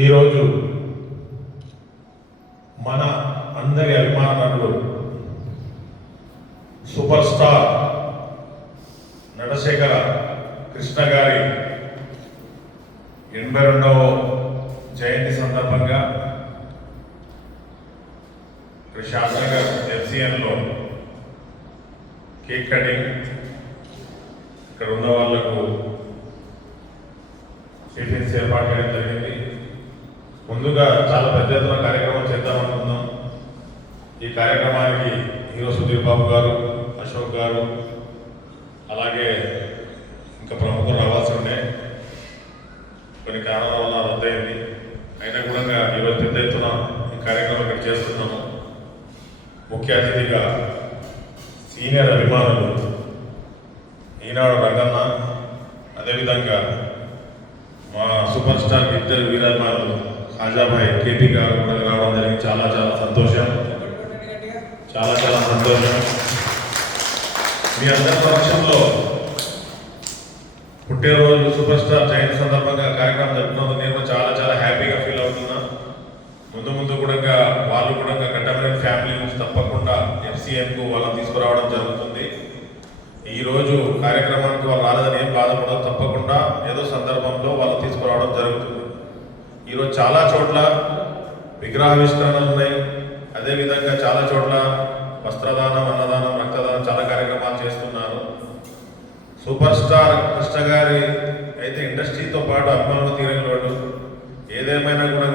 ఈరోజు మన అందరి అభిమానులు సూపర్ స్టార్ నటశేఖర కృష్ణ గారి 82వ జయంతి సందర్భంగా శాస్త్రనగర్ FCNలో కేక్ కటింగ్, ఇక్కడ ఉన్న వాళ్లకు టిఫిన్స్ ఏర్పాటు చేయడం జరిగింది. ముందుగా చాలా పెద్ద ఎత్తున కార్యక్రమం చేద్దామనుకుందాం. ఈ కార్యక్రమానికి హీరో సుధీర్ బాబు గారు, అశోక్ గారు, అలాగే ఇంకా ప్రముఖులు రావాల్సి ఉండే, కొన్ని కారణాల వల్ల రద్దయింది. అయినా కూడా ఈరోజు పెద్ద ఎత్తున ఈ కార్యక్రమం ఇక్కడ చేస్తున్నాము. ముఖ్య అతిథిగా సీనియర్ అభిమానులు ఈనాడు రంగన్న, అదేవిధంగా మా సూపర్ స్టార్ ఇద్దరు వీరాభిమానులు ఖాజాభాయ్ KP గారు కూడా రావడం జరిగింది. చాలా చాలా సంతోషం, చాలా చాలా సంతోషం. మీ అందరి పక్షంలో పుట్టినరోజు సూపర్ స్టార్ జయంతి సందర్భంగా కార్యక్రమం జరుపుతున్నందుకు నేను చాలా చాలా హ్యాపీగా ఫీల్ అవుతున్నా. ముందు కూడా వాళ్ళు కూడా కట్టమనేని ఫ్యామిలీ నుంచి తప్పకుండా FCNకు వాళ్ళని తీసుకురావడం జరుగుతుంది. ఈరోజు కార్యక్రమానికి వాళ్ళు రాలేదని ఏం బాధపడదు, తప్పకుండా ఏదో సందర్భంలో వాళ్ళు తీసుకురావడం జరుగుతుంది. ఈరోజు చాలా చోట్ల విగ్రహావిష్కరణలు ఉన్నాయి, అదేవిధంగా చాలా చోట్ల వస్త్రదానం, అన్నదానం, రక్తదానం చాలా కార్యక్రమాలు చేస్తున్నారు. సూపర్ స్టార్ కృష్ణ గారి అయితే ఇండస్ట్రీతో పాటు అభిమానులు తీరని వాడు. ఏదేమైనా కూడా